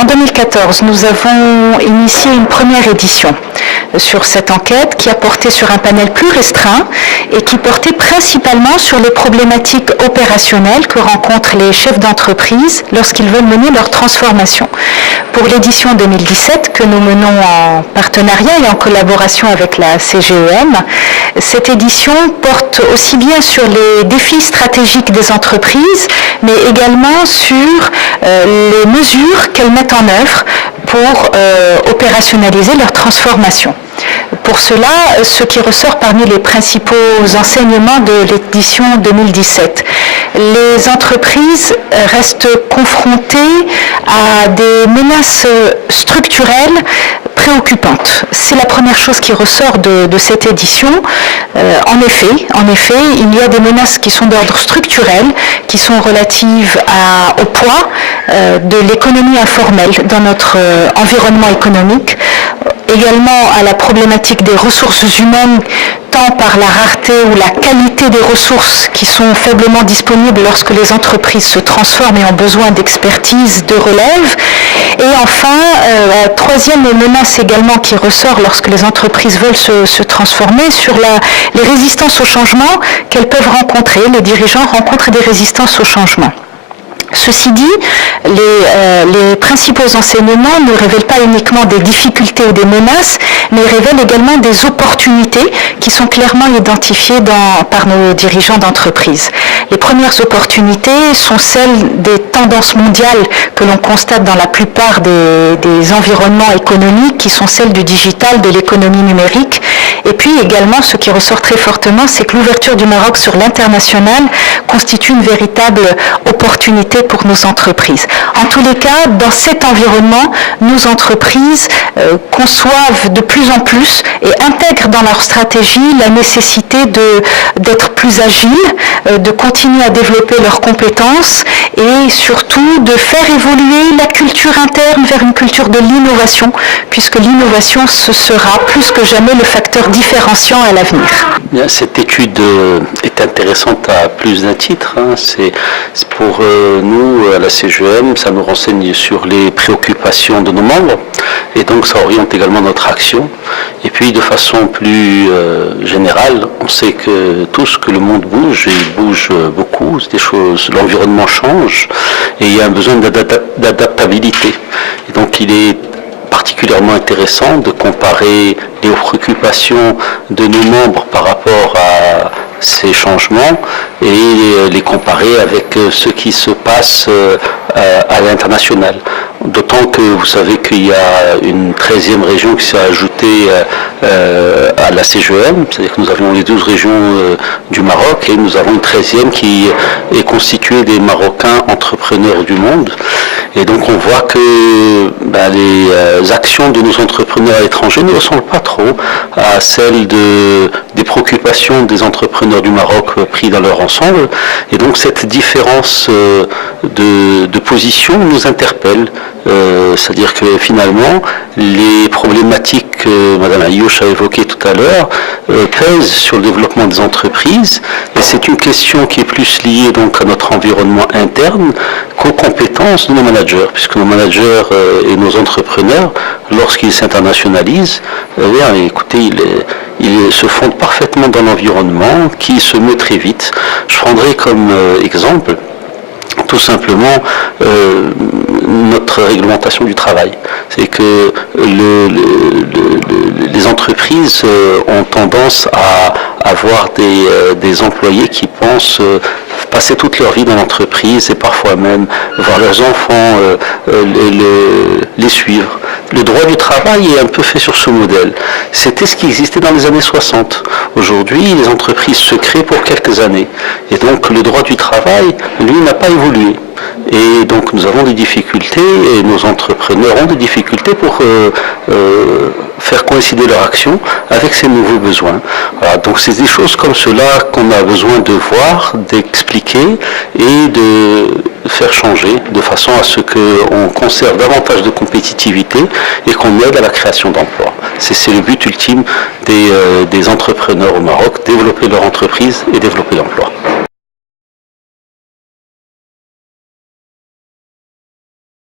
En 2014, nous avons initié une première édition sur cette enquête qui a porté sur un panel plus restreint et qui portait principalement sur les problématiques opérationnelles que rencontrent les chefs d'entreprise lorsqu'ils veulent mener leur transformation. Pour l'édition 2017 que nous menons en partenariat et en collaboration avec la CGEM, cette édition porte aussi bien sur les défis stratégiques des entreprises, mais également sur les mesures qu'elles mettent en œuvre pour opérationnaliser leur transformation. Pour cela, ce qui ressort parmi les principaux enseignements de l'édition 2017, les entreprises restent confrontées à des menaces structurelles préoccupantes. C'est la première chose qui ressort de cette édition. En effet, il y a des menaces qui sont d'ordre structurel, qui sont relatives au poids de l'économie informelle dans notre environnement économique, également à la problématique des ressources humaines, tant par la rareté ou la qualité des ressources qui sont faiblement disponibles lorsque les entreprises se transforment et ont besoin d'expertise, de relève. Et enfin, la troisième menace également qui ressort lorsque les entreprises veulent se transformer, sur les résistances au changement qu'elles peuvent rencontrer. Les dirigeants rencontrent des résistances au changement. Ceci dit, les principaux enseignements ne révèlent pas uniquement des difficultés ou des menaces, mais révèlent également des opportunités qui sont clairement identifiées par nos dirigeants d'entreprise. Les premières opportunités sont celles des tendances mondiales que l'on constate dans la plupart des environnements économiques, qui sont celles du digital, de l'économie numérique. Et puis également, ce qui ressort très fortement, c'est que l'ouverture du Maroc sur l'international constitue une véritable opportunité pour nos entreprises. En tous les cas, dans cet environnement, nos entreprises conçoivent de plus en plus et intègrent dans leur stratégie la nécessité d'être plus agiles, de continuer à développer leurs compétences et surtout de faire évoluer la culture interne vers une culture de l'innovation, puisque l'innovation, ce sera plus que jamais le facteur différenciant à l'avenir. Bien, cette étude est intéressante à plus d'un titre. C'est pour nous, à la CGEM, ça nous renseigne sur les préoccupations de nos membres et donc ça oriente également notre action. Et puis de façon plus générale, on sait que le monde bouge, et il bouge beaucoup, des choses, l'environnement change et il y a un besoin d'adaptabilité. Et donc il est particulièrement intéressant de comparer les préoccupations de nos membres par rapport à ces changements et les comparer avec ce qui se passe à l'international. D'autant que vous savez qu'il y a une 13e région qui s'est ajoutée à la CGEM, c'est-à-dire que nous avions les 12 régions du Maroc et nous avons une 13e qui est constituée des Marocains entrepreneurs du monde. Et donc on voit que les actions de nos entrepreneurs à l'étranger ne ressemblent pas trop à celles des préoccupations des entrepreneurs du Maroc pris dans leur ensemble. Et donc cette différence de position nous interpelle. C'est-à-dire que finalement, les problématiques que Mme Ayouch a évoquées tout à l'heure pèsent sur le développement des entreprises et c'est une question qui est plus liée donc à notre environnement interne qu'aux compétences de nos managers, puisque nos managers et nos entrepreneurs, lorsqu'ils s'internationalisent, écoutez, ils se fondent parfaitement dans l'environnement qui se meut très vite. Je prendrai comme exemple tout simplement notre réglementation du travail. C'est que les entreprises ont tendance à avoir des employés qui pensent passer toute leur vie dans l'entreprise et parfois même voir leurs enfants les suivre. Le droit du travail est un peu fait sur ce modèle. C'était ce qui existait dans les années 60. Aujourd'hui, les entreprises se créent pour quelques années. Et donc, le droit du travail, lui, n'a pas évolué. Et donc, nous avons des difficultés et nos entrepreneurs ont des difficultés pour faire coïncider leur action avec ces nouveaux besoins. Voilà, donc, c'est des choses comme cela qu'on a besoin de voir, d'expliquer et de faire changer de façon à ce qu'on conserve davantage de compétitivité et qu'on aide à la création d'emplois. C'est le but ultime des entrepreneurs au Maroc, développer leur entreprise et développer l'emploi.